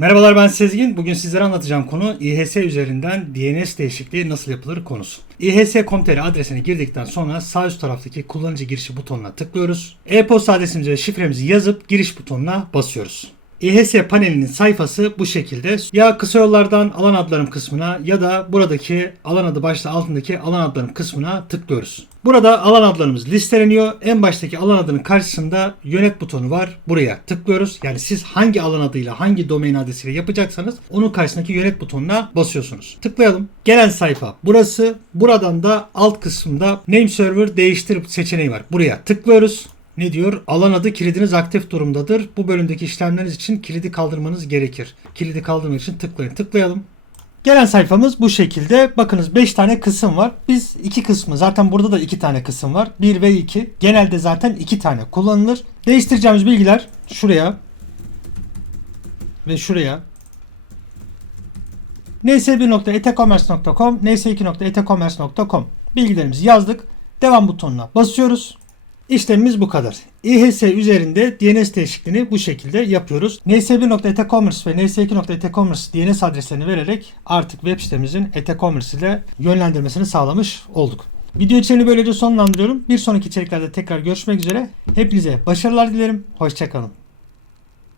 Merhabalar ben Sezgin. Bugün sizlere anlatacağım konu İHS üzerinden DNS değişikliği nasıl yapılır konusu. İHS.com.tr adresine girdikten sonra sağ üst taraftaki kullanıcı girişi butonuna tıklıyoruz. E-posta adresimizi ve şifremizi yazıp giriş butonuna basıyoruz. İHS panelinin sayfası bu şekilde. Ya kısa yollardan alan adlarım kısmına ya da buradaki alan adı başta altındaki alan adlarım kısmına tıklıyoruz. Burada alan adlarımız listeleniyor. En baştaki alan adının karşısında yönet butonu var. Buraya tıklıyoruz. Yani siz hangi alan adıyla hangi domain adresiyle yapacaksanız onun karşısındaki yönet butonuna basıyorsunuz. Tıklayalım. Gelen sayfa burası. Buradan da alt kısımda name server değiştir seçeneği var. Buraya tıklıyoruz. Ne diyor? Alan adı kilidiniz aktif durumdadır. Bu bölümdeki işlemleriniz için kilidi kaldırmanız gerekir. Kilidi kaldırmak için tıklayın. Tıklayalım. Gelen sayfamız bu şekilde. Bakınız 5 tane kısım var. Biz iki kısmı zaten burada da 2 tane kısım var. 1 ve 2. Genelde zaten 2 tane kullanılır. Değiştireceğimiz bilgiler şuraya ve şuraya. ns1.etecommerce.com ns2.etecommerce.com Bilgilerimizi yazdık. Devam butonuna basıyoruz. İşlemimiz bu kadar. İHS üzerinde DNS değişikliğini bu şekilde yapıyoruz. ns1.etecommerce ve ns2.etecommerce DNS adreslerini vererek artık web sitemizin etecommerce ile yönlendirmesini sağlamış olduk. Video içeriğini böylece sonlandırıyorum. Bir sonraki içeriklerde tekrar görüşmek üzere. Hepinize başarılar dilerim. Hoşçakalın.